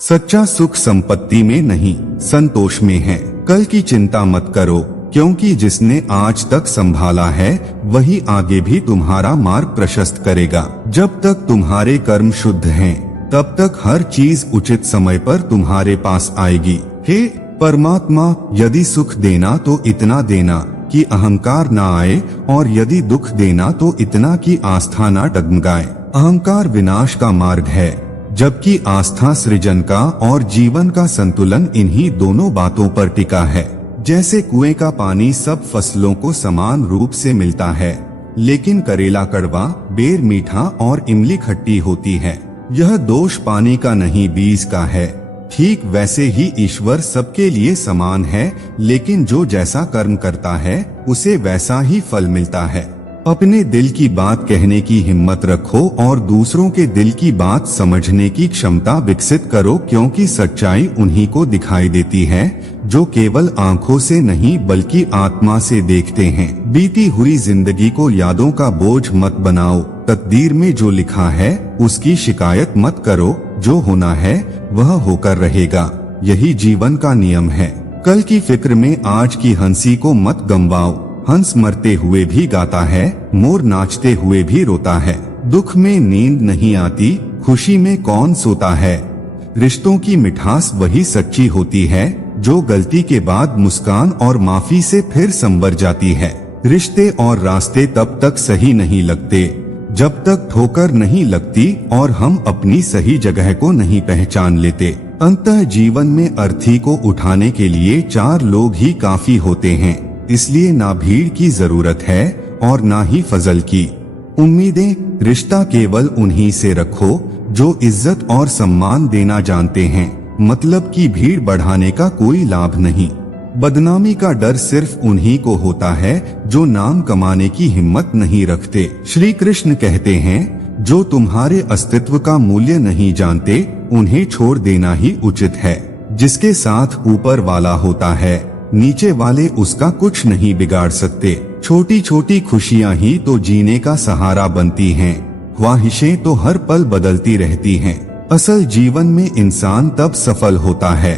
सच्चा सुख संपत्ति में नहीं, संतोष में है। कल की चिंता मत करो, क्योंकि जिसने आज तक संभाला है वही आगे भी तुम्हारा मार्ग प्रशस्त करेगा। जब तक तुम्हारे कर्म शुद्ध हैं, तब तक हर चीज उचित समय पर तुम्हारे पास आएगी। हे परमात्मा, यदि सुख देना तो इतना देना कि अहंकार ना आए, और यदि दुख देना तो इतना कि आस्था ना डगमगाए। अहंकार विनाश का मार्ग है, जबकि आस्था सृजन का और जीवन का संतुलन इन्हीं दोनों बातों पर टिका है। जैसे कुएं का पानी सब फसलों को समान रूप से मिलता है, लेकिन करेला कड़वा, बेर मीठा और इमली खट्टी होती है। यह दोष पानी का नहीं, बीज का है। ठीक वैसे ही ईश्वर सबके लिए समान है, लेकिन जो जैसा कर्म करता है उसे वैसा ही फल मिलता है। अपने दिल की बात कहने की हिम्मत रखो और दूसरों के दिल की बात समझने की क्षमता विकसित करो, क्योंकि सच्चाई उन्हीं को दिखाई देती है जो केवल आंखों से नहीं बल्कि आत्मा से देखते हैं। बीती हुई जिंदगी को यादों का बोझ मत बनाओ। तकदीर में जो लिखा है उसकी शिकायत मत करो। जो होना है वह होकर रहेगा, यही जीवन का नियम है। कल की फिक्र में आज की हंसी को मत गंवाओ। हंस मरते हुए भी गाता है, मोर नाचते हुए भी रोता है। दुख में नींद नहीं आती, खुशी में कौन सोता है। रिश्तों की मिठास वही सच्ची होती है जो गलती के बाद मुस्कान और माफी से फिर संवर जाती है। रिश्ते और रास्ते तब तक सही नहीं लगते जब तक ठोकर नहीं लगती और हम अपनी सही जगह को नहीं पहचान लेते। अंततः जीवन में अर्थी को उठाने के लिए 4 लोग ही काफी होते हैं, इसलिए ना भीड़ की जरूरत है और ना ही फजल की। उम्मीदें, रिश्ता केवल उन्हीं से रखो जो इज्जत और सम्मान देना जानते हैं। मतलब की भीड़ बढ़ाने का कोई लाभ नहीं। बदनामी का डर सिर्फ उन्हीं को होता है जो नाम कमाने की हिम्मत नहीं रखते। श्री कृष्ण कहते हैं, जो तुम्हारे अस्तित्व का मूल्य नहीं जानते उन्हें छोड़ देना ही उचित है। जिसके साथ ऊपर वाला होता है, नीचे वाले उसका कुछ नहीं बिगाड़ सकते। छोटी छोटी खुशियां ही तो जीने का सहारा बनती हैं। ख्वाहिशें तो हर पल बदलती रहती हैं। असल जीवन में इंसान तब सफल होता है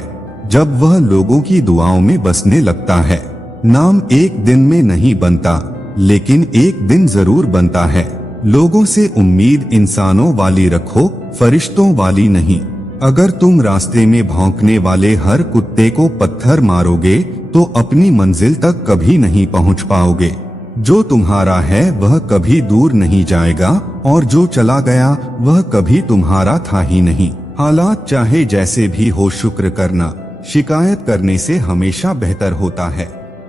जब वह लोगों की दुआओं में बसने लगता है। नाम एक दिन में नहीं बनता, लेकिन एक दिन जरूर बनता है। लोगों से उम्मीद इंसानों वाली रखो, फरिश्तों वाली नहीं। अगर तुम रास्ते में भौंकने वाले हर कुत्ते को पत्थर मारोगे तो अपनी मंजिल तक कभी नहीं पहुंच पाओगे। जो तुम्हारा है वह कभी दूर नहीं जाएगा, और जो चला गया वह कभी तुम्हारा था ही नहीं। हालात चाहे जैसे भी हो, शुक्र करना। शिकायत करने से हमेशा बेहतर होता है।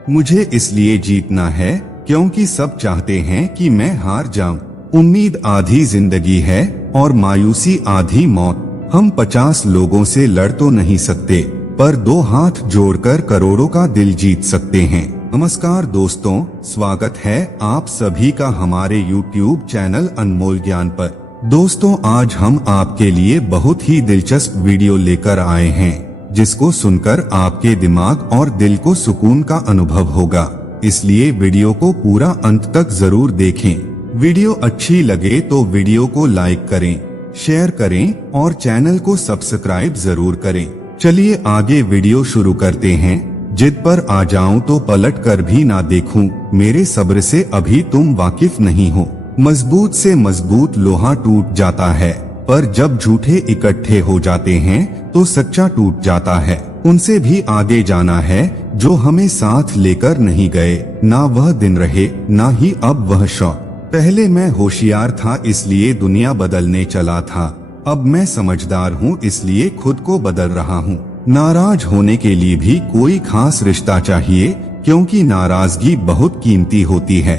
मुझे इसलिए जीतना है क्योंकि सब चाहते हैं कि मैं हार जाऊं। उम्मीद आधी जिंदगी है और मायूसी आधी मौत। हम 50 लोगों से लड़ तो नहीं सकते, पर 2 हाथ जोड़कर करोड़ों का दिल जीत सकते हैं। नमस्कार दोस्तों, स्वागत है आप सभी का हमारे YouTube चैनल अनमोल ज्ञान पर। दोस्तों, आज हम आपके लिए बहुत ही दिलचस्प वीडियो लेकर आए हैं, जिसको सुनकर आपके दिमाग और दिल को सुकून का अनुभव होगा। इसलिए वीडियो को पूरा अंत तक जरूर देखें। वीडियो अच्छी लगे तो वीडियो को लाइक करें, शेयर करें और चैनल को सब्सक्राइब जरूर करें। चलिए आगे वीडियो शुरू करते हैं। जिद पर आ जाऊं तो पलट कर भी ना देखूं, मेरे सब्र से अभी तुम वाकिफ नहीं हो। मजबूत से मजबूत लोहा टूट जाता है, पर जब झूठे इकट्ठे हो जाते हैं तो सच्चा टूट जाता है। उनसे भी आगे जाना है जो हमें साथ लेकर नहीं गए। ना वह दिन रहे, ना ही अब वह शौक। पहले मैं होशियार था इसलिए दुनिया बदलने चला था, अब मैं समझदार हूँ इसलिए खुद को बदल रहा हूँ। नाराज होने के लिए भी कोई खास रिश्ता चाहिए, क्योंकि नाराजगी बहुत कीमती होती है।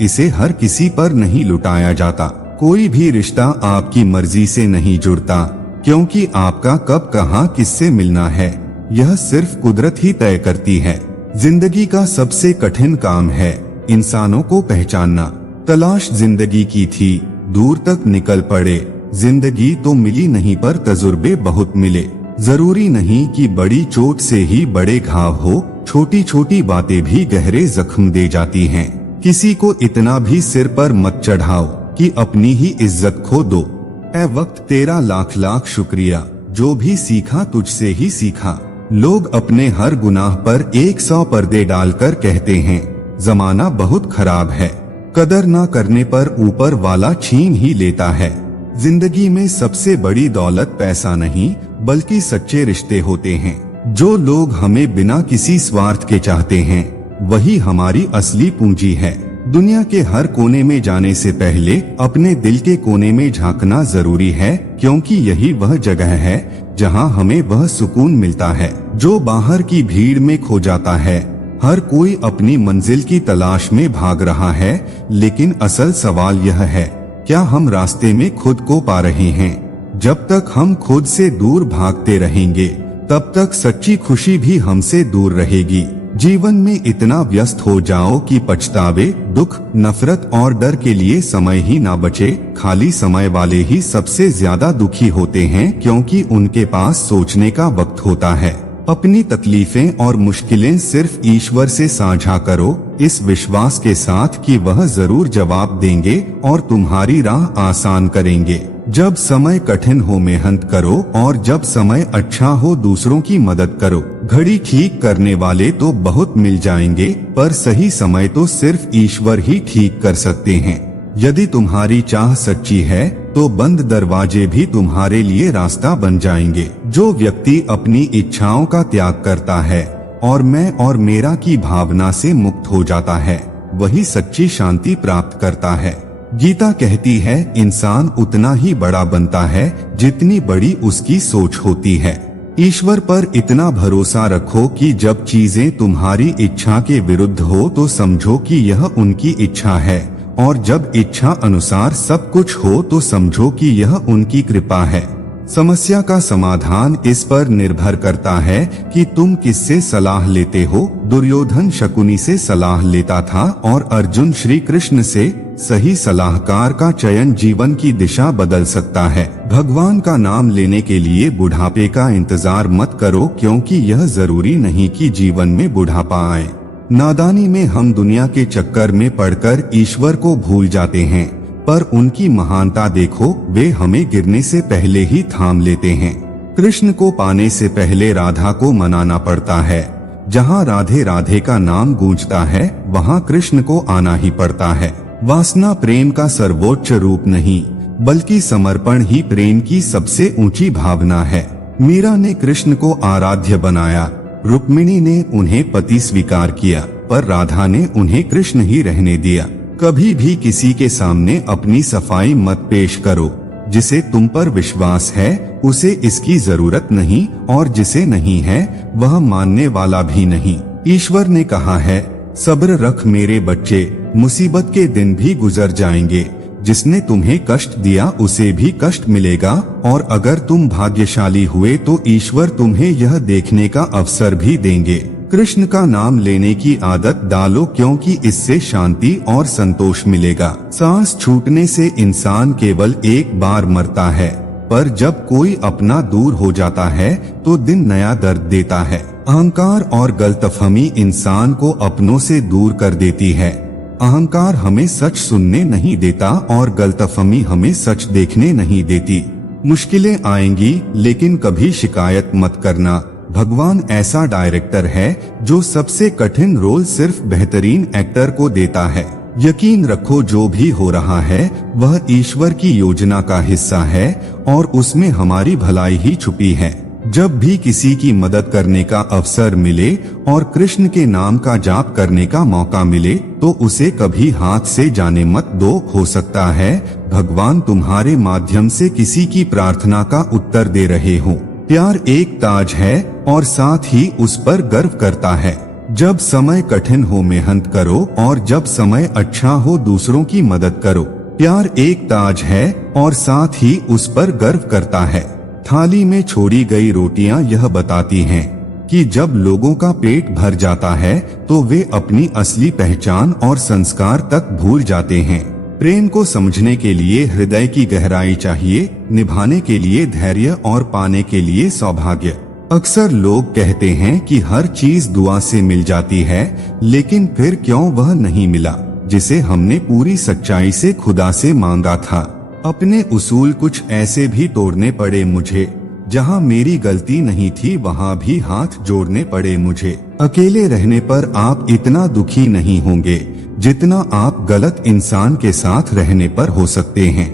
इसे हर किसी पर नहीं लुटाया जाता। कोई भी रिश्ता आपकी मर्जी से नहीं जुड़ता, क्योंकि आपका कब कहाँ किससे मिलना है यह सिर्फ कुदरत ही तय करती है। जिंदगी का सबसे कठिन काम है इंसानों को पहचानना। तलाश जिंदगी की थी, दूर तक निकल पड़े। जिंदगी तो मिली नहीं पर तजुर्बे बहुत मिले। जरूरी नहीं कि बड़ी चोट से ही बड़े घाव हो, छोटी छोटी बातें भी गहरे जख्म दे जाती हैं। किसी को इतना भी सिर पर मत चढ़ाओ कि अपनी ही इज्जत खो दो। ए वक्त तेरा लाख लाख शुक्रिया, जो भी सीखा तुझसे ही सीखा। लोग अपने हर गुनाह पर 100 पर्दे डालकर कहते हैं जमाना बहुत खराब है, कदर ना करने पर ऊपर वाला छीन ही लेता है। जिंदगी में सबसे बड़ी दौलत पैसा नहीं बल्कि सच्चे रिश्ते होते हैं। जो लोग हमें बिना किसी स्वार्थ के चाहते हैं वही हमारी असली पूंजी है। दुनिया के हर कोने में जाने से पहले अपने दिल के कोने में झांकना जरूरी है, क्योंकि यही वह जगह है जहां हमें वह सुकून मिलता है जो बाहर की भीड़ में खो जाता है। हर कोई अपनी मंजिल की तलाश में भाग रहा है, लेकिन असल सवाल यह है, क्या हम रास्ते में खुद को पा रहे हैं? जब तक हम खुद से दूर भागते रहेंगे तब तक सच्ची खुशी भी हमसे दूर रहेगी। जीवन में इतना व्यस्त हो जाओ कि पछतावे, दुख, नफरत और डर के लिए समय ही ना बचे। खाली समय वाले ही सबसे ज्यादा दुखी होते हैं, क्योंकि उनके पास सोचने का वक्त होता है। अपनी तकलीफें और मुश्किलें सिर्फ ईश्वर से साझा करो, इस विश्वास के साथ कि वह जरूर जवाब देंगे और तुम्हारी राह आसान करेंगे। जब समय कठिन हो मेहनत करो और जब समय अच्छा हो दूसरों की मदद करो। घड़ी ठीक करने वाले तो बहुत मिल जाएंगे, पर सही समय तो सिर्फ ईश्वर ही ठीक कर सकते हैं। यदि तुम्हारी चाह सच्ची है तो बंद दरवाजे भी तुम्हारे लिए रास्ता बन जाएंगे। जो व्यक्ति अपनी इच्छाओं का त्याग करता है और मैं और मेरा की भावना से मुक्त हो जाता है, वही सच्ची शांति प्राप्त करता है। गीता कहती है, इंसान उतना ही बड़ा बनता है जितनी बड़ी उसकी सोच होती है। ईश्वर पर इतना भरोसा रखो कि जब चीजें तुम्हारी इच्छा के विरुद्ध हो तो समझो कि यह उनकी इच्छा है, और जब इच्छा अनुसार सब कुछ हो तो समझो कि यह उनकी कृपा है। समस्या का समाधान इस पर निर्भर करता है कि तुम किससे सलाह लेते हो। दुर्योधन शकुनी से सलाह लेता था और अर्जुन श्री कृष्ण से। सही सलाहकार का चयन जीवन की दिशा बदल सकता है। भगवान का नाम लेने के लिए बुढ़ापे का इंतजार मत करो, क्योंकि यह जरूरी नहीं कि जीवन में बुढ़ापा आए। नादानी में हम दुनिया के चक्कर में पड़कर ईश्वर को भूल जाते हैं, पर उनकी महानता देखो, वे हमें गिरने से पहले ही थाम लेते हैं। कृष्ण को पाने से पहले राधा को मनाना पड़ता है। जहाँ राधे राधे का नाम गूंजता है वहाँ कृष्ण को आना ही पड़ता है। वासना प्रेम का सर्वोच्च रूप नहीं बल्कि समर्पण ही प्रेम की सबसे ऊंची भावना है। मीरा ने कृष्ण को आराध्य बनाया, रुक्मिणी ने उन्हें पति स्वीकार किया, पर राधा ने उन्हें कृष्ण ही रहने दिया। कभी भी किसी के सामने अपनी सफाई मत पेश करो। जिसे तुम पर विश्वास है उसे इसकी जरूरत नहीं, और जिसे नहीं है वह मानने वाला भी नहीं। ईश्वर ने कहा है, सब्र रख मेरे बच्चे, मुसीबत के दिन भी गुजर जाएंगे। जिसने तुम्हें कष्ट दिया उसे भी कष्ट मिलेगा, और अगर तुम भाग्यशाली हुए तो ईश्वर तुम्हें यह देखने का अवसर भी देंगे। कृष्ण का नाम लेने की आदत डालो, क्योंकि इससे शांति और संतोष मिलेगा। सांस छूटने से इंसान केवल एक बार मरता है, पर जब कोई अपना दूर हो जाता है तो दिन नया दर्द देता है। अहंकार और गलतफहमी इंसान को अपनों से दूर कर देती है। अहंकार हमें सच सुनने नहीं देता और गलतफहमी हमें सच देखने नहीं देती। मुश्किलें आएंगी, लेकिन कभी शिकायत मत करना। भगवान ऐसा डायरेक्टर है जो सबसे कठिन रोल सिर्फ बेहतरीन एक्टर को देता है। यकीन रखो, जो भी हो रहा है वह ईश्वर की योजना का हिस्सा है और उसमें हमारी भलाई ही छुपी है। जब भी किसी की मदद करने का अवसर मिले और कृष्ण के नाम का जाप करने का मौका मिले तो उसे कभी हाथ से जाने मत दो। हो सकता है भगवान तुम्हारे माध्यम से किसी की प्रार्थना का उत्तर दे रहे हो। प्यार एक ताज है और साथ ही उस पर गर्व करता है। जब समय कठिन हो मेहनत करो और जब समय अच्छा हो दूसरों की मदद करो। प्यार एक ताज है और साथ ही उस पर गर्व करता है। थाली में छोड़ी गई रोटियां यह बताती हैं कि जब लोगों का पेट भर जाता है तो वे अपनी असली पहचान और संस्कार तक भूल जाते हैं। प्रेम को समझने के लिए हृदय की गहराई चाहिए, निभाने के लिए धैर्य और पाने के लिए सौभाग्य। अक्सर लोग कहते हैं कि हर चीज दुआ से मिल जाती है, लेकिन फिर क्यों वह नहीं मिला जिसे हमने पूरी सच्चाई से खुदा से मांगा था। अपने उसूल कुछ ऐसे भी तोड़ने पड़े मुझे जहाँ मेरी गलती नहीं थी वहाँ भी हाथ जोड़ने पड़े मुझे। अकेले रहने पर आप इतना दुखी नहीं होंगे जितना आप गलत इंसान के साथ रहने पर हो सकते हैं।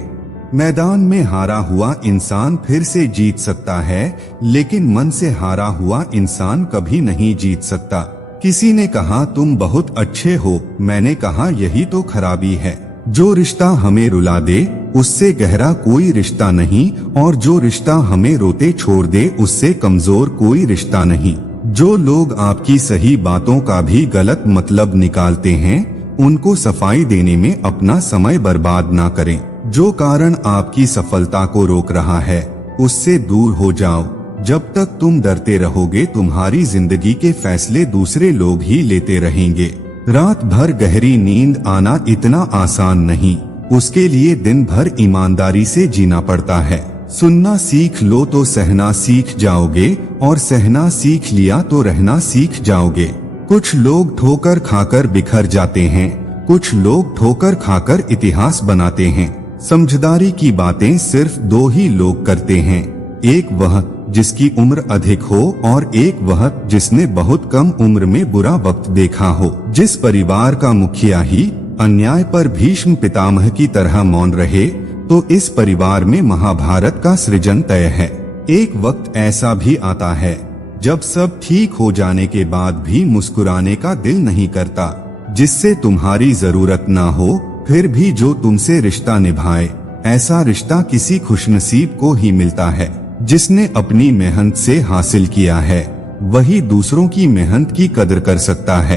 मैदान में हारा हुआ इंसान फिर से जीत सकता है, लेकिन मन से हारा हुआ इंसान कभी नहीं जीत सकता। किसी ने कहा तुम बहुत अच्छे हो, मैंने कहा यही तो खराबी है। जो रिश्ता हमें रुला दे उससे गहरा कोई रिश्ता नहीं, और जो रिश्ता हमें रोते छोड़ दे उससे कमजोर कोई रिश्ता नहीं। जो लोग आपकी सही बातों का भी गलत मतलब निकालते हैं, उनको सफाई देने में अपना समय बर्बाद ना करें। जो कारण आपकी सफलता को रोक रहा है उससे दूर हो जाओ। जब तक तुम डरते रहोगे तुम्हारी जिंदगी के फैसले दूसरे लोग ही लेते रहेंगे। रात भर गहरी नींद आना इतना आसान नहीं, उसके लिए दिन भर ईमानदारी से जीना पड़ता है। सुनना सीख लो तो सहना सीख जाओगे, और सहना सीख लिया तो रहना सीख जाओगे। कुछ लोग ठोकर खाकर बिखर जाते हैं, कुछ लोग ठोकर खाकर इतिहास बनाते हैं। समझदारी की बातें सिर्फ दो ही लोग करते हैं, एक वह जिसकी उम्र अधिक हो और एक वह जिसने बहुत कम उम्र में बुरा वक्त देखा हो। जिस परिवार का मुखिया ही अन्याय पर भीष्म पितामह की तरह मौन रहे तो इस परिवार में महाभारत का सृजन तय है। एक वक्त ऐसा भी आता है जब सब ठीक हो जाने के बाद भी मुस्कुराने का दिल नहीं करता। जिससे तुम्हारी जरूरत ना हो फिर भी जो तुमसे रिश्ता निभाए, ऐसा रिश्ता किसी खुशनसीब को ही मिलता है। जिसने अपनी मेहनत से हासिल किया है वही दूसरों की मेहनत की कदर कर सकता है।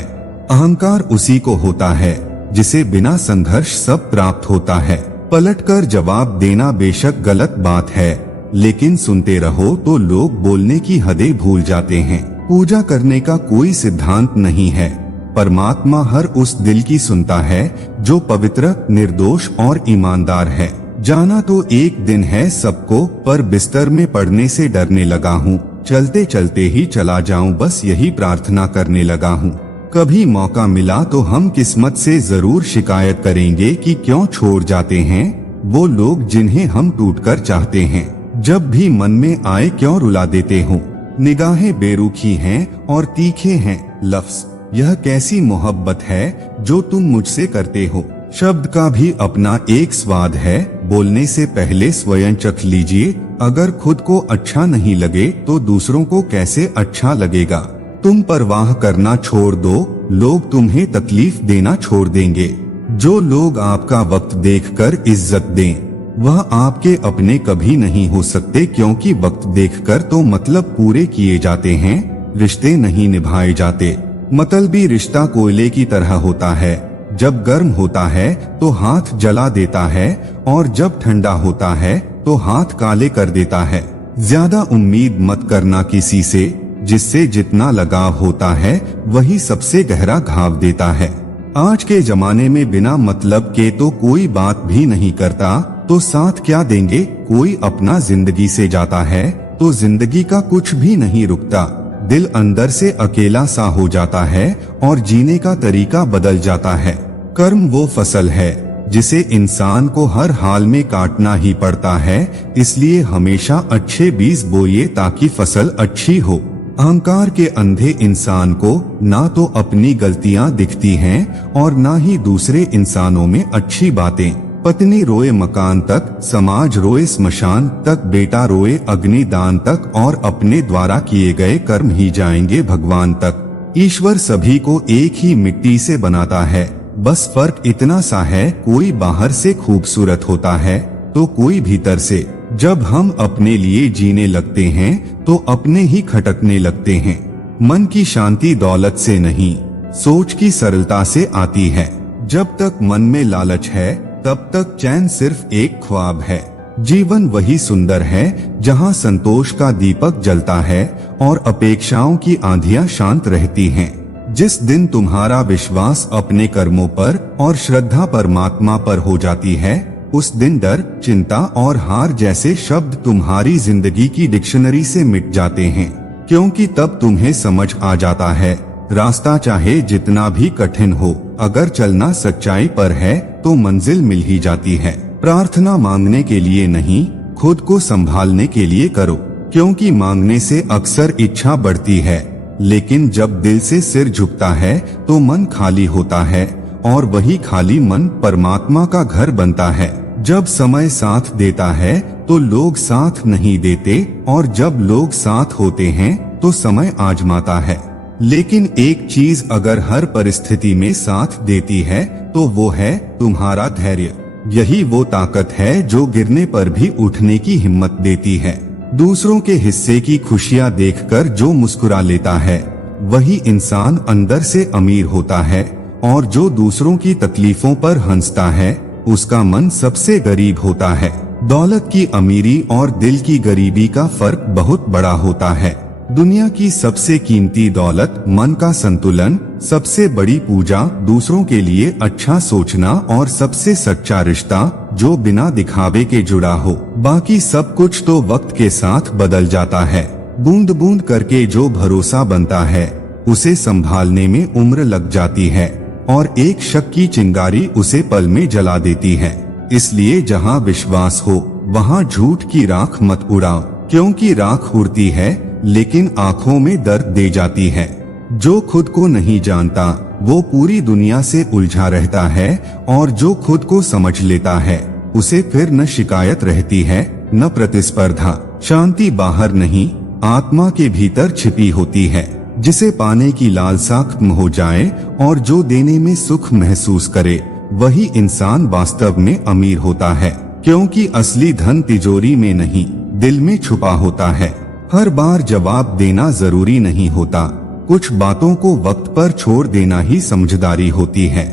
अहंकार उसी को होता है जिसे बिना संघर्ष सब प्राप्त होता है। पलटकर जवाब देना बेशक गलत बात है, लेकिन सुनते रहो तो लोग बोलने की हदें भूल जाते हैं। पूजा करने का कोई सिद्धांत नहीं है, परमात्मा हर उस दिल की सुनता है जो पवित्र, निर्दोष और ईमानदार है। जाना तो एक दिन है सबको, पर बिस्तर में पड़ने से डरने लगा हूँ। चलते चलते ही चला जाऊं, बस यही प्रार्थना करने लगा हूँ। कभी मौका मिला तो हम किस्मत से जरूर शिकायत करेंगे कि क्यों छोड़ जाते हैं वो लोग जिन्हें हम टूटकर चाहते हैं। जब भी मन में आए क्यों रुला देते हो। निगाहें बेरुखी हैं और तीखे हैं लफ्ज, यह कैसी मोहब्बत है जो तुम मुझसे करते हो। शब्द का भी अपना एक स्वाद है, बोलने से पहले स्वयं चख लीजिए। अगर खुद को अच्छा नहीं लगे तो दूसरों को कैसे अच्छा लगेगा। तुम परवाह करना छोड़ दो, लोग तुम्हें तकलीफ देना छोड़ देंगे। जो लोग आपका वक्त देखकर इज्जत दें वह आपके अपने कभी नहीं हो सकते, क्योंकि वक्त देखकर तो मतलब पूरे किए जाते हैं, रिश्ते नहीं निभाए जाते। मतलबी रिश्ता कोयले की तरह होता है, जब गर्म होता है तो हाथ जला देता है और जब ठंडा होता है तो हाथ काले कर देता है। ज्यादा उम्मीद मत करना किसी से, जिससे जितना लगाव होता है वही सबसे गहरा घाव देता है। आज के जमाने में बिना मतलब के तो कोई बात भी नहीं करता, तो साथ क्या देंगे। कोई अपना जिंदगी से जाता है तो जिंदगी का कुछ भी नहीं रुकता। दिल अंदर से अकेला सा हो जाता है और जीने का तरीका बदल जाता है। कर्म वो फसल है जिसे इंसान को हर हाल में काटना ही पड़ता है, इसलिए हमेशा अच्छे बीज बोइए ताकि फसल अच्छी हो। अहंकार के अंधे इंसान को ना तो अपनी गलतियां दिखती हैं और ना ही दूसरे इंसानों में अच्छी बातें। पत्नी रोए मकान तक, समाज रोए स्मशान तक, बेटा रोए अग्निदान तक, और अपने द्वारा किए गए कर्म ही जाएंगे भगवान तक। ईश्वर सभी को एक ही मिट्टी से बनाता है, बस फर्क इतना सा है, कोई बाहर से खूबसूरत होता है तो कोई भीतर से। जब हम अपने लिए जीने लगते हैं तो अपने ही खटकने लगते हैं। मन की शांति दौलत से नहीं, सोच की सरलता से आती है। जब तक मन में लालच है तब तक चैन सिर्फ एक ख्वाब है। जीवन वही सुंदर है जहां संतोष का दीपक जलता है और अपेक्षाओं की आंधियां शांत रहती हैं। जिस दिन तुम्हारा विश्वास अपने कर्मों पर और श्रद्धा परमात्मा पर हो जाती है, उस दिन डर, चिंता और हार जैसे शब्द तुम्हारी जिंदगी की डिक्शनरी से मिट जाते हैं, क्योंकि तब तुम्हें समझ आ जाता है रास्ता चाहे जितना भी कठिन हो, अगर चलना सच्चाई पर है तो मंजिल मिल ही जाती है। प्रार्थना मांगने के लिए नहीं, खुद को संभालने के लिए करो। क्योंकि मांगने से अक्सर इच्छा बढ़ती है, लेकिन जब दिल से सिर झुकता है तो मन खाली होता है और वही खाली मन परमात्मा का घर बनता है। जब समय साथ देता है तो लोग साथ नहीं देते और जब लोग साथ होते हैं तो समय आजमाता है। लेकिन एक चीज अगर हर परिस्थिति में साथ देती है तो वो है तुम्हारा धैर्य। यही वो ताकत है जो गिरने पर भी उठने की हिम्मत देती है। दूसरों के हिस्से की खुशियां देखकर जो मुस्कुरा लेता है वही इंसान अंदर से अमीर होता है, और जो दूसरों की तकलीफों पर हंसता है उसका मन सबसे गरीब होता है। दौलत की अमीरी और दिल की गरीबी का फर्क बहुत बड़ा होता है। दुनिया की सबसे कीमती दौलत मन का संतुलन, सबसे बड़ी पूजा दूसरों के लिए अच्छा सोचना और सबसे सच्चा रिश्ता जो बिना दिखावे के जुड़ा हो। बाकी सब कुछ तो वक्त के साथ बदल जाता है। बूंद बूंद करके जो भरोसा बनता है उसे संभालने में उम्र लग जाती है और एक शक की चिंगारी उसे पल में जला देती है। इसलिए जहाँ विश्वास हो वहाँ झूठ की राख मत उड़ाओ, क्योंकि राख उड़ती है लेकिन आंखों में दर्द दे जाती है। जो खुद को नहीं जानता वो पूरी दुनिया से उलझा रहता है, और जो खुद को समझ लेता है उसे फिर न शिकायत रहती है न प्रतिस्पर्धा। शांति बाहर नहीं, आत्मा के भीतर छिपी होती है। जिसे पाने की लालसा खत्म हो जाए और जो देने में सुख महसूस करे वही इंसान वास्तव में अमीर होता है, क्योंकि असली धन तिजोरी में नहीं दिल में छुपा होता है। हर बार जवाब देना जरूरी नहीं होता, कुछ बातों को वक्त पर छोड़ देना ही समझदारी होती है,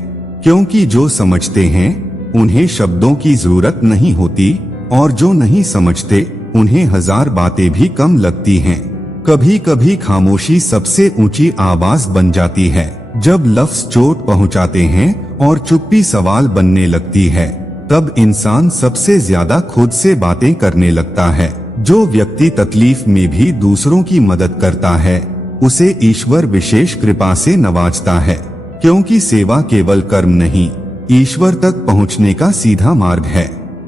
क्योंकि जो समझते हैं उन्हें शब्दों की जरूरत नहीं होती और जो नहीं समझते उन्हें हजार बातें भी कम लगती हैं। कभी कभी खामोशी सबसे ऊंची आवाज बन जाती है। जब लफ्ज चोट पहुंचाते हैं और चुप्पी सवाल बनने लगती है तब इंसान सबसे ज्यादा खुद से बातें करने लगता है। जो व्यक्ति तकलीफ में भी दूसरों की मदद करता है उसे ईश्वर विशेष कृपा से नवाजता है, क्योंकि सेवा केवल कर्म नहीं ईश्वर तक पहुंचने का सीधा मार्ग है।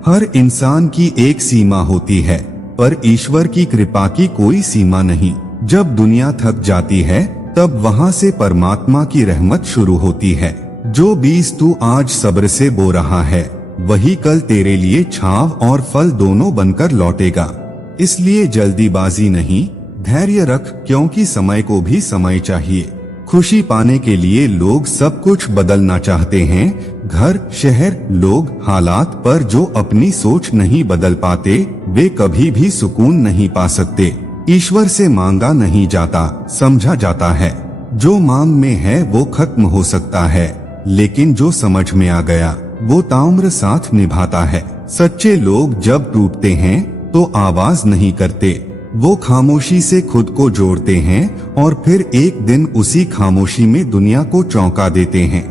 हर इंसान की एक सीमा होती है पर ईश्वर की कृपा की कोई सीमा नहीं। जब दुनिया थक जाती है तब वहाँ से परमात्मा की रहमत शुरू होती है। जो बीज तू आज सब्र से बो रहा है वही कल तेरे लिए छांव और फल दोनों बनकर लौटेगा। इसलिए जल्दीबाजी नहीं, धैर्य रख, क्योंकि समय को भी समय चाहिए। खुशी पाने के लिए लोग सब कुछ बदलना चाहते हैं, घर, शहर, लोग, हालात, पर जो अपनी सोच नहीं बदल पाते वे कभी भी सुकून नहीं पा सकते। ईश्वर से मांगा नहीं जाता, समझा जाता है। जो मांग में है वो खत्म हो सकता है, लेकिन जो समझ में आ गया वो ताउम्र साथ निभाता है। सच्चे लोग जब टूटते हैं तो आवाज नहीं करते, वो खामोशी से खुद को जोड़ते हैं और फिर एक दिन उसी खामोशी में दुनिया को चौंका देते हैं।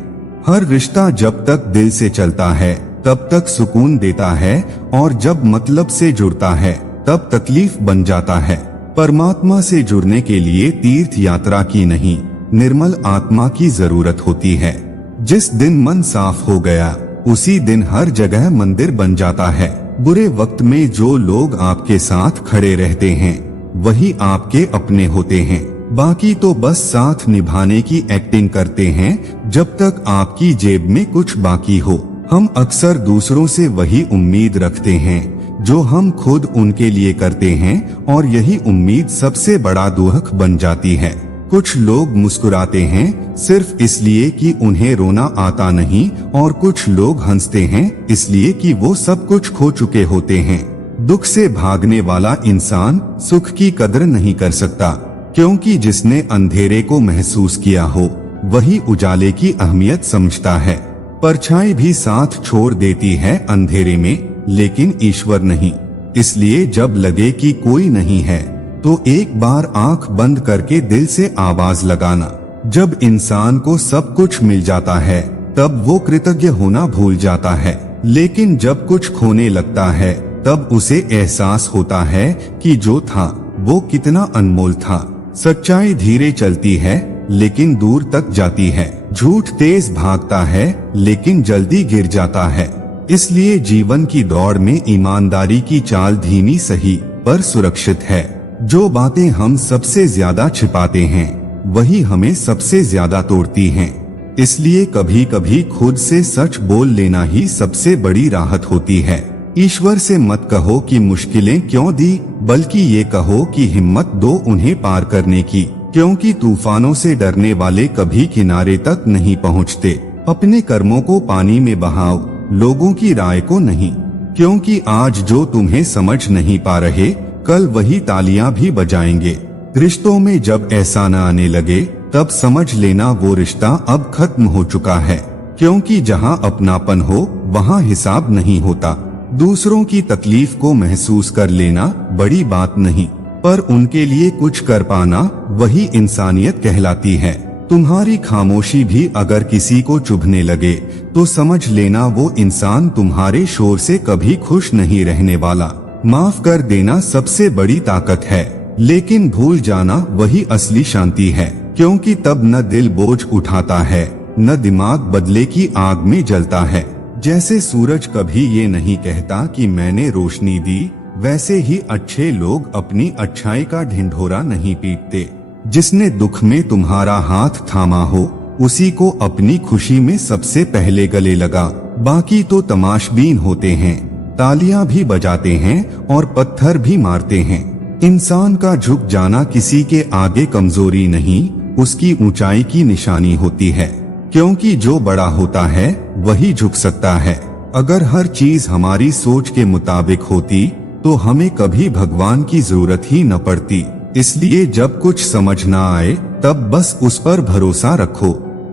हर रिश्ता जब तक दिल से चलता है तब तक सुकून देता है, और जब मतलब से जुड़ता है तब तकलीफ बन जाता है। परमात्मा से जुड़ने के लिए तीर्थ यात्रा की नहीं, निर्मल आत्मा की जरूरत होती है। जिस दिन मन साफ हो गया उसी दिन हर जगह मंदिर बन जाता है। बुरे वक्त में जो लोग आपके साथ खड़े रहते हैं वही आपके अपने होते हैं। बाकी तो बस साथ निभाने की एक्टिंग करते हैं जब तक आपकी जेब में कुछ बाकी हो। हम अक्सर दूसरों से वही उम्मीद रखते हैं जो हम खुद उनके लिए करते हैं, और यही उम्मीद सबसे बड़ा दुख बन जाती है। कुछ लोग मुस्कुराते हैं सिर्फ इसलिए कि उन्हें रोना आता नहीं, और कुछ लोग हंसते हैं इसलिए कि वो सब कुछ खो चुके होते हैं। दुख से भागने वाला इंसान सुख की कदर नहीं कर सकता, क्योंकि जिसने अंधेरे को महसूस किया हो वही उजाले की अहमियत समझता है। परछाई भी साथ छोड़ देती है अंधेरे में, लेकिन ईश्वर नहीं। इसलिए जब लगे कि कोई नहीं है तो एक बार आंख बंद करके दिल से आवाज लगाना। जब इंसान को सब कुछ मिल जाता है तब वो कृतज्ञ होना भूल जाता है, लेकिन जब कुछ खोने लगता है तब उसे एहसास होता है कि जो था वो कितना अनमोल था। सच्चाई धीरे चलती है लेकिन दूर तक जाती है। झूठ तेज भागता है लेकिन जल्दी गिर जाता है। इसलिए जीवन की दौड़ में ईमानदारी की चाल धीमी सही पर सुरक्षित है। जो बातें हम सबसे ज्यादा छिपाते हैं वही हमें सबसे ज्यादा तोड़ती हैं। इसलिए कभी कभी खुद से सच बोल लेना ही सबसे बड़ी राहत होती है। ईश्वर से मत कहो कि मुश्किलें क्यों दी, बल्कि ये कहो कि हिम्मत दो उन्हें पार करने की, क्योंकि तूफानों से डरने वाले कभी किनारे तक नहीं पहुँचते। अपने कर्मों को पानी में बहाओ, लोगों की राय को नहीं, क्योंकि आज जो तुम्हें समझ नहीं पा रहे कल वही तालियां भी बजाएंगे। रिश्तों में जब ऐसा न आने लगे तब समझ लेना वो रिश्ता अब खत्म हो चुका है, क्योंकि जहां अपनापन हो वहां हिसाब नहीं होता। दूसरों की तकलीफ को महसूस कर लेना बड़ी बात नहीं, पर उनके लिए कुछ कर पाना वही इंसानियत कहलाती है। तुम्हारी खामोशी भी अगर किसी को चुभने लगे तो समझ लेना वो इंसान तुम्हारे शोर से कभी खुश नहीं रहने वाला। माफ कर देना सबसे बड़ी ताकत है, लेकिन भूल जाना वही असली शांति है, क्योंकि तब न दिल बोझ उठाता है न दिमाग बदले की आग में जलता है। जैसे सूरज कभी ये नहीं कहता कि मैंने रोशनी दी, वैसे ही अच्छे लोग अपनी अच्छाई का ढिंढोरा नहीं पीटते। जिसने दुख में तुम्हारा हाथ थामा हो उसी को अपनी खुशी में सबसे पहले गले लगा। बाकी तो तमाशबीन होते हैं, तालियां भी बजाते हैं और पत्थर भी मारते हैं। इंसान का झुक जाना किसी के आगे कमजोरी नहीं, उसकी ऊंचाई की निशानी होती है, क्योंकि जो बड़ा होता है वही झुक सकता है। अगर हर चीज हमारी सोच के मुताबिक होती तो हमें कभी भगवान की जरूरत ही न पड़ती। इसलिए जब कुछ समझ ना आए तब बस उस पर भरोसा रखो।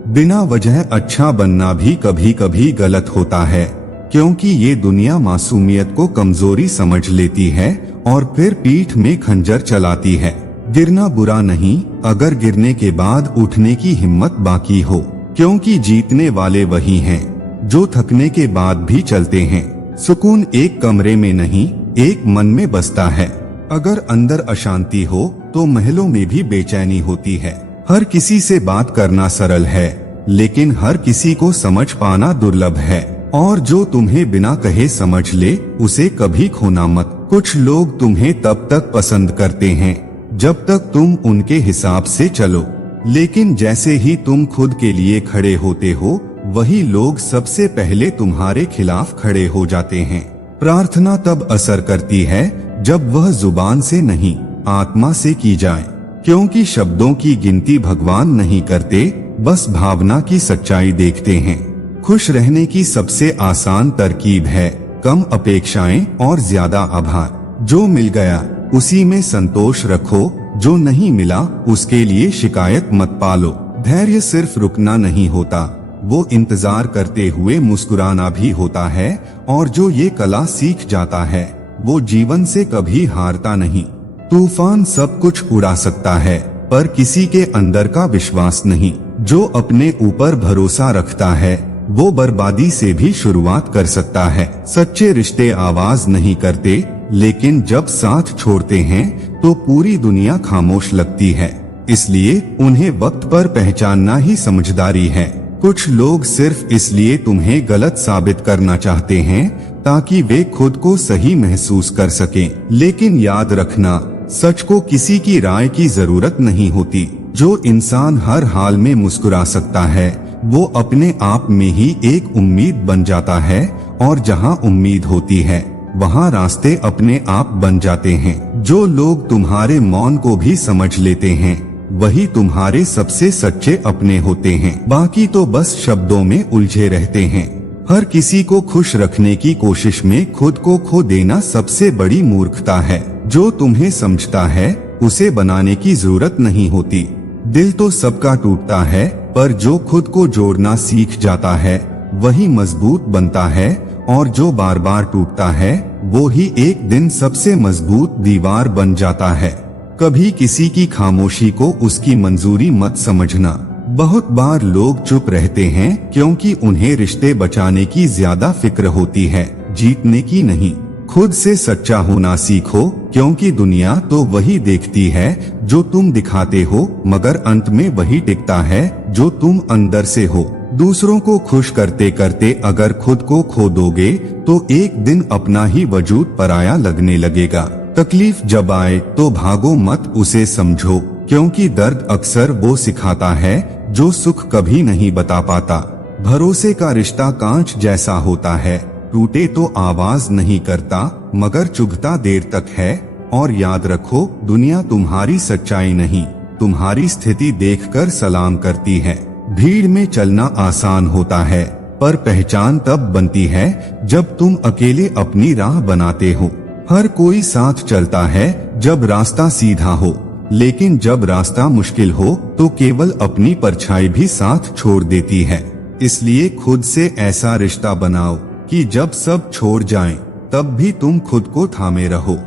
बिना वजह अच्छा बनना भी कभी कभी गलत होता है, क्योंकि ये दुनिया मासूमियत को कमजोरी समझ लेती है और फिर पीठ में खंजर चलाती है। गिरना बुरा नहीं अगर गिरने के बाद उठने की हिम्मत बाकी हो, क्योंकि जीतने वाले वही हैं जो थकने के बाद भी चलते हैं। सुकून एक कमरे में नहीं एक मन में बसता है। अगर अंदर अशांति हो तो महलों में भी बेचैनी होती है। हर किसी से बात करना सरल है, लेकिन हर किसी को समझ पाना दुर्लभ है। और जो तुम्हें बिना कहे समझ ले उसे कभी खोना मत। कुछ लोग तुम्हें तब तक पसंद करते हैं जब तक तुम उनके हिसाब से चलो, लेकिन जैसे ही तुम खुद के लिए खड़े होते हो वही लोग सबसे पहले तुम्हारे खिलाफ खड़े हो जाते हैं। प्रार्थना तब असर करती है जब वह जुबान से नहीं आत्मा से की जाए, क्योंकि शब्दों की गिनती भगवान नहीं करते, बस भावना की सच्चाई देखते हैं। खुश रहने की सबसे आसान तरकीब है कम अपेक्षाएं और ज्यादा आभार। जो मिल गया उसी में संतोष रखो, जो नहीं मिला उसके लिए शिकायत मत पालो। धैर्य सिर्फ रुकना नहीं होता, वो इंतजार करते हुए मुस्कुराना भी होता है। और जो ये कला सीख जाता है वो जीवन से कभी हारता नहीं। तूफान सब कुछ उड़ा सकता है, पर किसी के अंदर का विश्वास नहीं। जो अपने ऊपर भरोसा रखता है वो बर्बादी से भी शुरुआत कर सकता है। सच्चे रिश्ते आवाज नहीं करते, लेकिन जब साथ छोड़ते हैं तो पूरी दुनिया खामोश लगती है। इसलिए उन्हें वक्त पर पहचानना ही समझदारी है। कुछ लोग सिर्फ इसलिए तुम्हें गलत साबित करना चाहते हैं ताकि वे खुद को सही महसूस कर सकें। लेकिन याद रखना, सच को किसी की राय की जरूरत नहीं होती। जो इंसान हर हाल में मुस्कुरा सकता है वो अपने आप में ही एक उम्मीद बन जाता है, और जहां उम्मीद होती है वहां रास्ते अपने आप बन जाते हैं। जो लोग तुम्हारे मौन को भी समझ लेते हैं वही तुम्हारे सबसे सच्चे अपने होते हैं। बाकी तो बस शब्दों में उलझे रहते हैं। हर किसी को खुश रखने की कोशिश में खुद को खो देना सबसे बड़ी मूर्खता है। जो तुम्हें समझता है उसे बनाने की जरूरत नहीं होती। दिल तो सबका टूटता है, पर जो खुद को जोड़ना सीख जाता है वही मजबूत बनता है, और जो बार बार टूटता है वो ही एक दिन सबसे मजबूत दीवार बन जाता है। कभी किसी की खामोशी को उसकी मंजूरी मत समझना। बहुत बार लोग चुप रहते हैं क्योंकि उन्हें रिश्ते बचाने की ज्यादा फिक्र होती है, जीतने की नहीं। खुद से सच्चा होना सीखो, क्योंकि दुनिया तो वही देखती है जो तुम दिखाते हो, मगर अंत में वही टिकता है जो तुम अंदर से हो। दूसरों को खुश करते करते अगर खुद को खो दोगे तो एक दिन अपना ही वजूद पराया लगने लगेगा। तकलीफ जब आए तो भागो मत, उसे समझो, क्योंकि दर्द अक्सर वो सिखाता है जो सुख कभी नहीं बता पाता। भरोसे का रिश्ता कांच जैसा होता है, टूटे तो आवाज नहीं करता मगर चुभता देर तक है। और याद रखो, दुनिया तुम्हारी सच्चाई नहीं, तुम्हारी स्थिति देखकर सलाम करती है। भीड़ में चलना आसान होता है, पर पहचान तब बनती है जब तुम अकेले अपनी राह बनाते हो। हर कोई साथ चलता है जब रास्ता सीधा हो, लेकिन जब रास्ता मुश्किल हो तो केवल अपनी परछाई भी साथ छोड़ देती है। इसलिए खुद से ऐसा रिश्ता बनाओ कि जब सब छोड़ जाएं, तब भी तुम खुद को थामे रहो।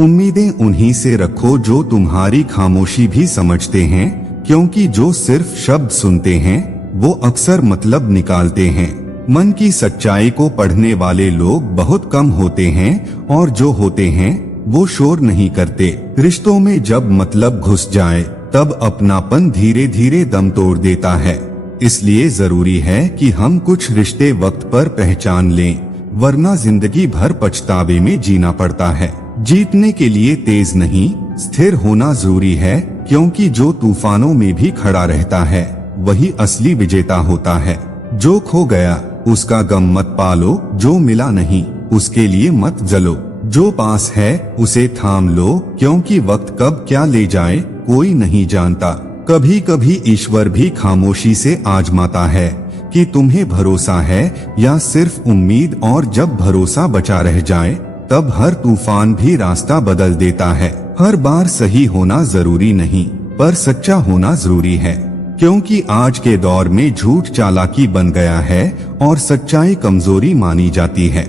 उम्मीदें उन्हीं से रखो जो तुम्हारी खामोशी भी समझते हैं, क्योंकि जो सिर्फ शब्द सुनते हैं वो अक्सर मतलब निकालते हैं। मन की सच्चाई को पढ़ने वाले लोग बहुत कम होते हैं, और जो होते हैं वो शोर नहीं करते। रिश्तों में जब मतलब घुस जाए तब अपनापन धीरे धीरे दम तोड़ देता है। इसलिए जरूरी है कि हम कुछ रिश्ते वक्त पर पहचान लें, वरना जिंदगी भर पछतावे में जीना पड़ता है। जीतने के लिए तेज नहीं, स्थिर होना जरूरी है, क्योंकि जो तूफानों में भी खड़ा रहता है वही असली विजेता होता है। जो खो गया उसका गम मत पालो, जो मिला नहीं उसके लिए मत जलो। जो पास है उसे थाम लो, क्योंकि वक्त कब क्या ले जाए कोई नहीं जानता। कभी कभी ईश्वर भी खामोशी से आजमाता है कि तुम्हें भरोसा है या सिर्फ उम्मीद, और जब भरोसा बचा रह जाए तब हर तूफान भी रास्ता बदल देता है। हर बार सही होना जरूरी नहीं, पर सच्चा होना जरूरी है, क्योंकि आज के दौर में झूठ चालाकी बन गया है और सच्चाई कमजोरी मानी जाती है।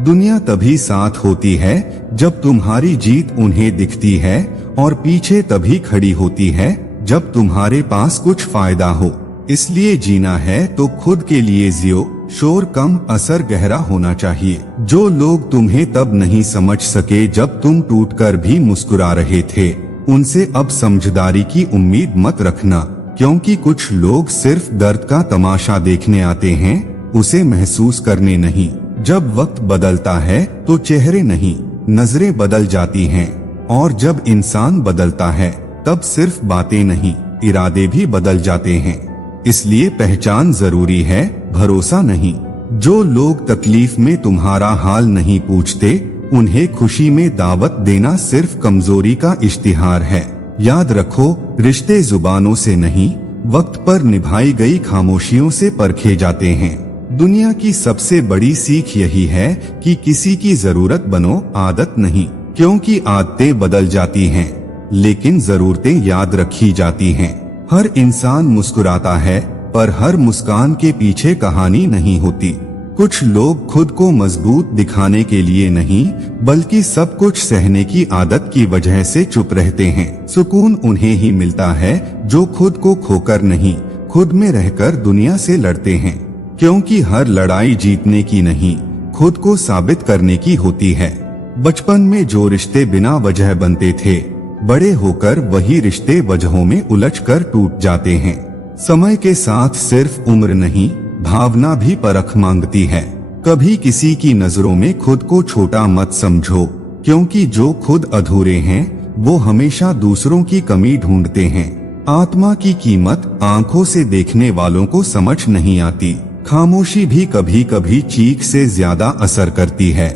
दुनिया तभी साथ होती है जब तुम्हारी जीत उन्हें दिखती है, और पीछे तभी खड़ी होती है जब तुम्हारे पास कुछ फायदा हो। इसलिए जीना है तो खुद के लिए जियो, शोर कम, असर गहरा होना चाहिए। जो लोग तुम्हें तब नहीं समझ सके जब तुम टूटकर भी मुस्कुरा रहे थे, उनसे अब समझदारी की उम्मीद मत रखना, क्योंकि कुछ लोग सिर्फ दर्द का तमाशा देखने आते हैं, उसे महसूस करने नहीं। जब वक्त बदलता है तो चेहरे नहीं, नजरें बदल जाती हैं, और जब इंसान बदलता है तब सिर्फ बातें नहीं, इरादे भी बदल जाते हैं। इसलिए पहचान जरूरी है, भरोसा नहीं। जो लोग तकलीफ में तुम्हारा हाल नहीं पूछते, उन्हें खुशी में दावत देना सिर्फ कमजोरी का इश्तिहार है। याद रखो, रिश्ते जुबानों से नहीं, वक्त पर निभाई गई खामोशियों से परखे जाते हैं। दुनिया की सबसे बड़ी सीख यही है कि किसी की जरूरत बनो, आदत नहीं, क्योंकि आदतें बदल जाती हैं, लेकिन जरूरतें याद रखी जाती हैं। हर इंसान मुस्कुराता है, पर हर मुस्कान के पीछे कहानी नहीं होती। कुछ लोग खुद को मजबूत दिखाने के लिए नहीं, बल्कि सब कुछ सहने की आदत की वजह से चुप रहते हैं। सुकून उन्हें ही मिलता है जो खुद को खोकर नहीं, खुद में रहकर दुनिया से लड़ते हैं, क्योंकि हर लड़ाई जीतने की नहीं, खुद को साबित करने की होती है। बचपन में जो रिश्ते बिना वजह बनते थे, बड़े होकर वही रिश्ते वजहों में उलझकर टूट जाते हैं। समय के साथ सिर्फ उम्र नहीं, भावना भी परख मांगती है। कभी किसी की नजरों में खुद को छोटा मत समझो, क्योंकि जो खुद अधूरे हैं वो हमेशा दूसरों की कमी ढूंढते हैं। आत्मा की कीमत आंखों से देखने वालों को समझ नहीं आती। खामोशी भी कभी कभी चीख से ज्यादा असर करती है।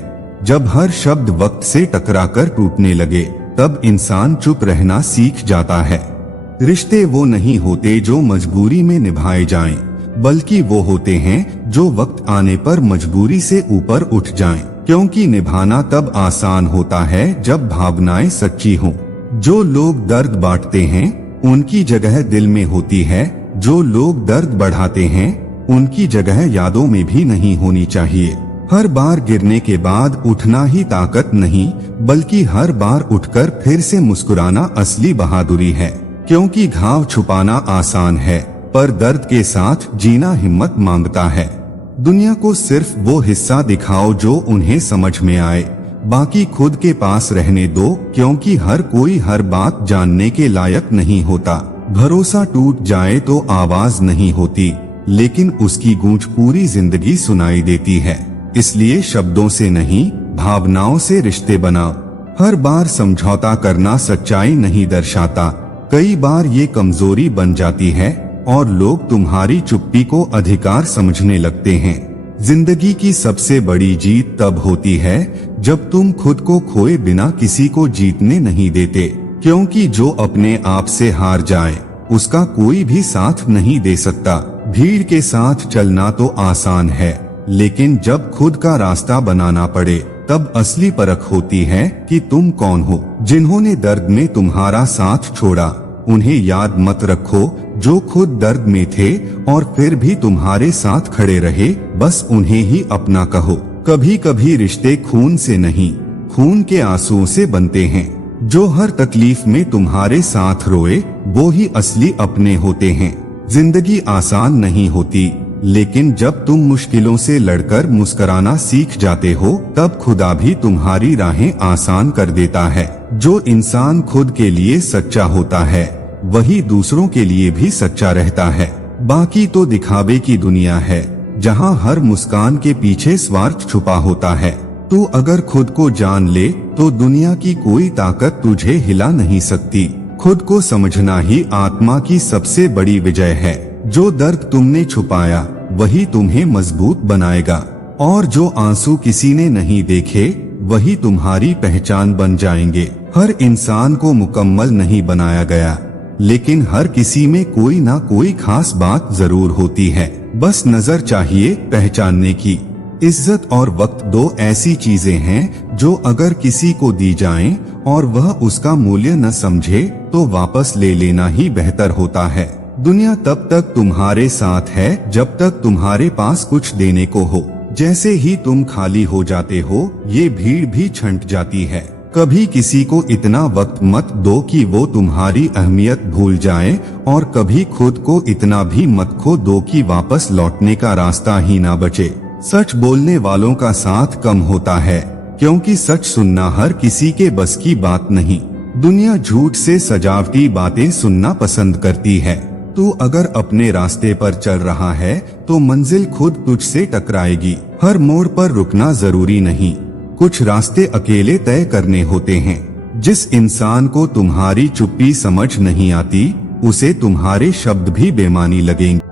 जब हर शब्द वक्त से टकराकर टूटने लगे, तब इंसान चुप रहना सीख जाता है। रिश्ते वो नहीं होते जो मजबूरी में निभाए जाएं, बल्कि वो होते हैं जो वक्त आने पर मजबूरी से ऊपर उठ जाएं, क्योंकि निभाना तब आसान होता है जब भावनाएं सच्ची हों। जो लोग दर्द बांटते हैं उनकी जगह दिल में होती है, जो लोग दर्द बढ़ाते हैं उनकी जगह यादों में भी नहीं होनी चाहिए। हर बार गिरने के बाद उठना ही ताकत नहीं, बल्कि हर बार उठकर फिर से मुस्कुराना असली बहादुरी है। क्योंकि घाव छुपाना आसान है, पर दर्द के साथ जीना हिम्मत मांगता है। दुनिया को सिर्फ वो हिस्सा दिखाओ जो उन्हें समझ में आए, बाकी खुद के पास रहने दो, क्योंकि हर कोई हर बात जानने के लायक नहीं होता। भरोसा टूट जाए तो आवाज नहीं होती, लेकिन उसकी गूंज पूरी जिंदगी सुनाई देती है। इसलिए शब्दों से नहीं, भावनाओं से रिश्ते बनाओ। हर बार समझौता करना सच्चाई नहीं दर्शाता, कई बार ये कमजोरी बन जाती है और लोग तुम्हारी चुप्पी को अधिकार समझने लगते हैं। जिंदगी की सबसे बड़ी जीत तब होती है जब तुम खुद को खोए बिना किसी को जीतने नहीं देते, क्योंकि जो अपने आप से हार जाए उसका कोई भी साथ नहीं दे सकता। भीड़ के साथ चलना तो आसान है, लेकिन जब खुद का रास्ता बनाना पड़े तब असली परख होती है कि तुम कौन हो। जिन्होंने दर्द में तुम्हारा साथ छोड़ा उन्हें याद मत रखो, जो खुद दर्द में थे और फिर भी तुम्हारे साथ खड़े रहे, बस उन्हें ही अपना कहो। कभी कभी रिश्ते खून से नहीं, खून के आंसुओं से बनते हैं। जो हर तकलीफ में तुम्हारे साथ रोए वो ही असली अपने होते हैं। जिंदगी आसान नहीं होती, लेकिन जब तुम मुश्किलों से लड़कर मुस्कुराना सीख जाते हो तब खुदा भी तुम्हारी राहें आसान कर देता है। जो इंसान खुद के लिए सच्चा होता है वही दूसरों के लिए भी सच्चा रहता है। बाकी तो दिखावे की दुनिया है जहां हर मुस्कान के पीछे स्वार्थ छुपा होता है। तू अगर खुद को जान ले तो दुनिया की कोई ताकत तुझे हिला नहीं सकती। खुद को समझना ही आत्मा की सबसे बड़ी विजय है। जो दर्द तुमने छुपाया वही तुम्हें मजबूत बनाएगा, और जो आंसू किसी ने नहीं देखे वही तुम्हारी पहचान बन जाएंगे। हर इंसान को मुकम्मल नहीं बनाया गया, लेकिन हर किसी में कोई ना कोई खास बात जरूर होती है। बस नजर चाहिए पहचानने की। इज्जत और वक्त दो ऐसी चीजें हैं जो अगर किसी को दी जाएं और वह उसका मूल्य न समझे तो वापस ले लेना ही बेहतर होता है। दुनिया तब तक तुम्हारे साथ है जब तक तुम्हारे पास कुछ देने को हो। जैसे ही तुम खाली हो जाते हो ये भीड़ भी छंट जाती है। कभी किसी को इतना वक्त मत दो कि वो तुम्हारी अहमियत भूल जाए, और कभी खुद को इतना भी मत खो दो कि वापस लौटने का रास्ता ही ना बचे। सच बोलने वालों का साथ कम होता है, क्योंकि सच सुनना हर किसी के बस की बात नहीं। दुनिया झूठ से सजावटी बातें सुनना पसंद करती है। तू अगर अपने रास्ते पर चल रहा है तो मंजिल खुद तुझसे टकराएगी। हर मोड़ पर रुकना जरूरी नहीं, कुछ रास्ते अकेले तय करने होते हैं। जिस इंसान को तुम्हारी चुप्पी समझ नहीं आती उसे तुम्हारे शब्द भी बेमानी लगेंगे।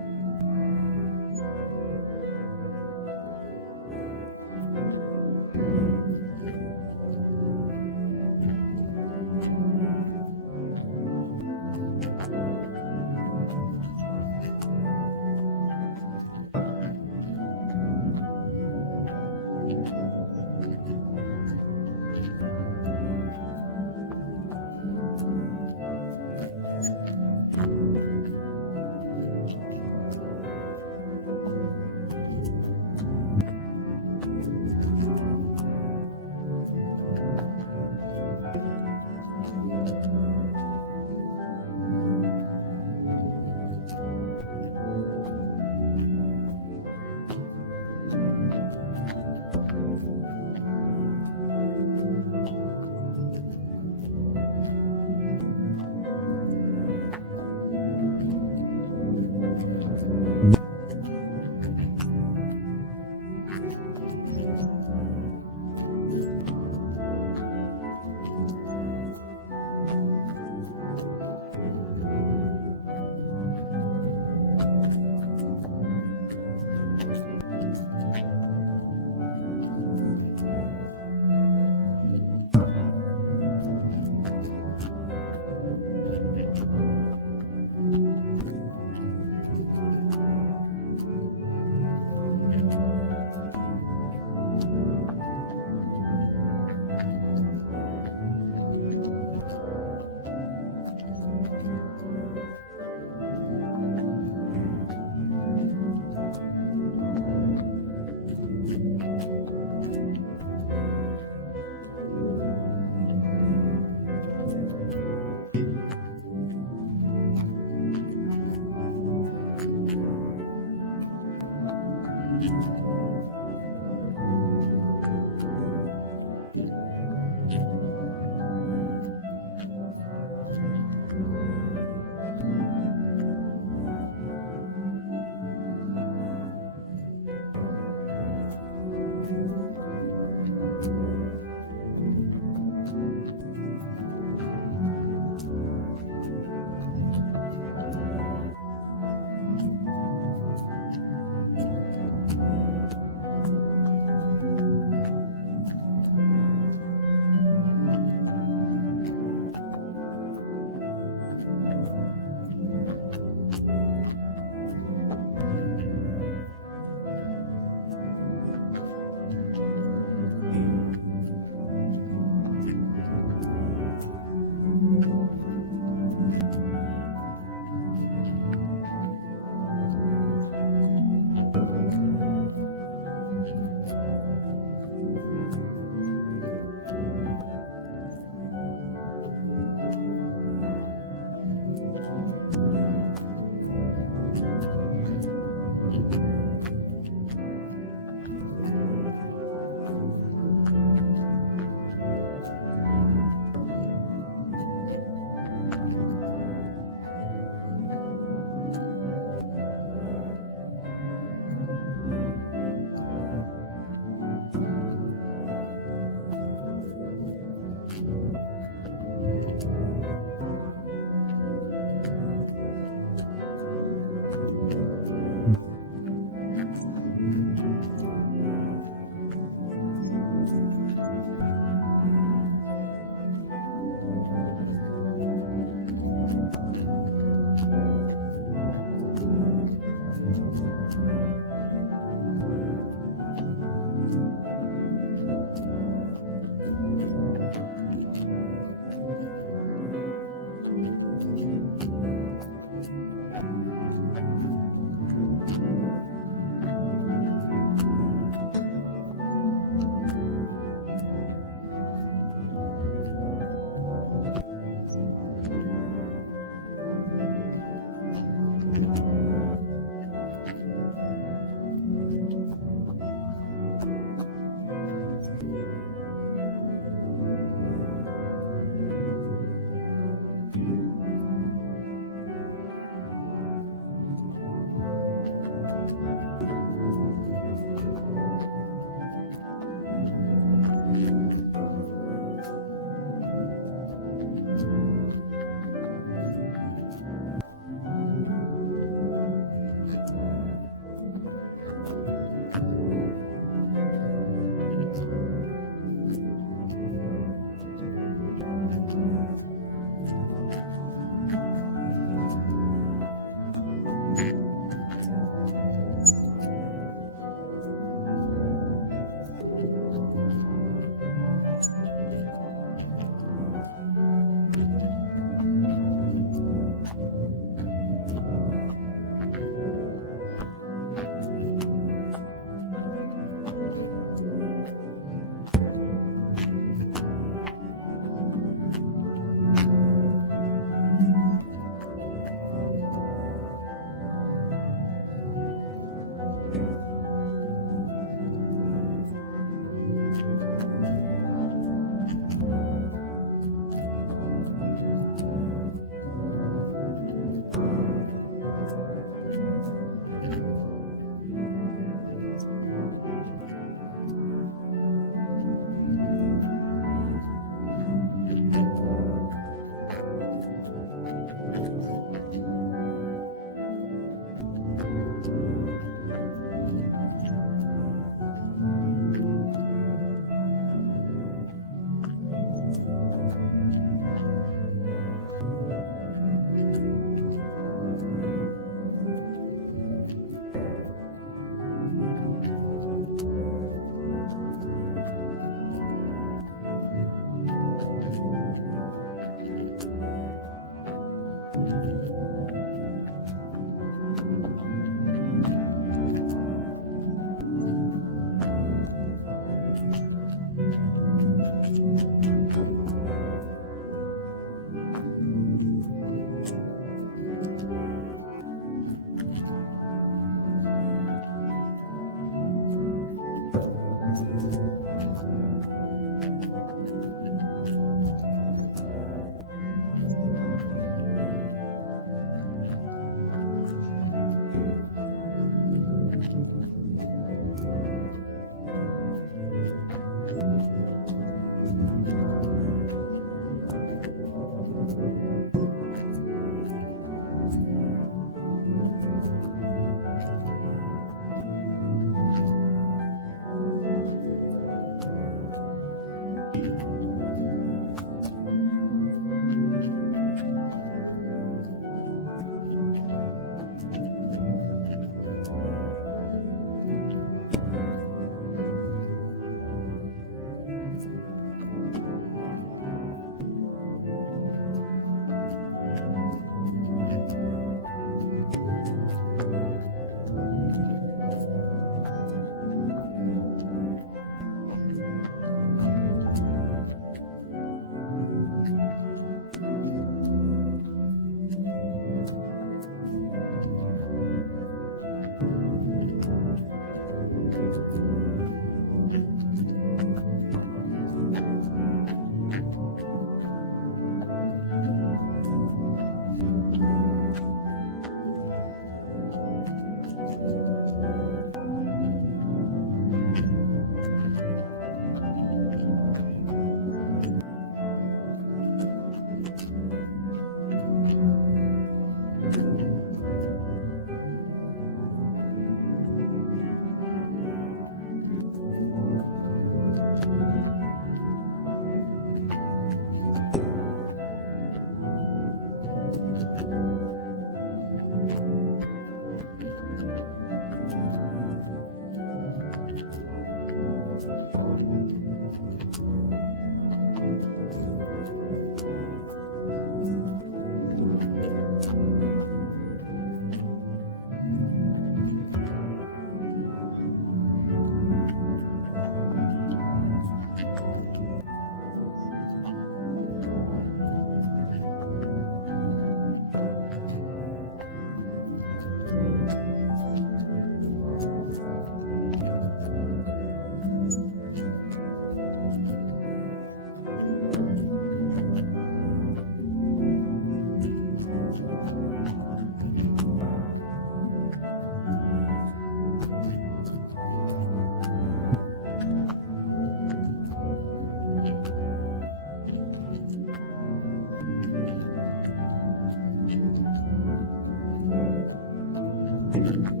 हैं।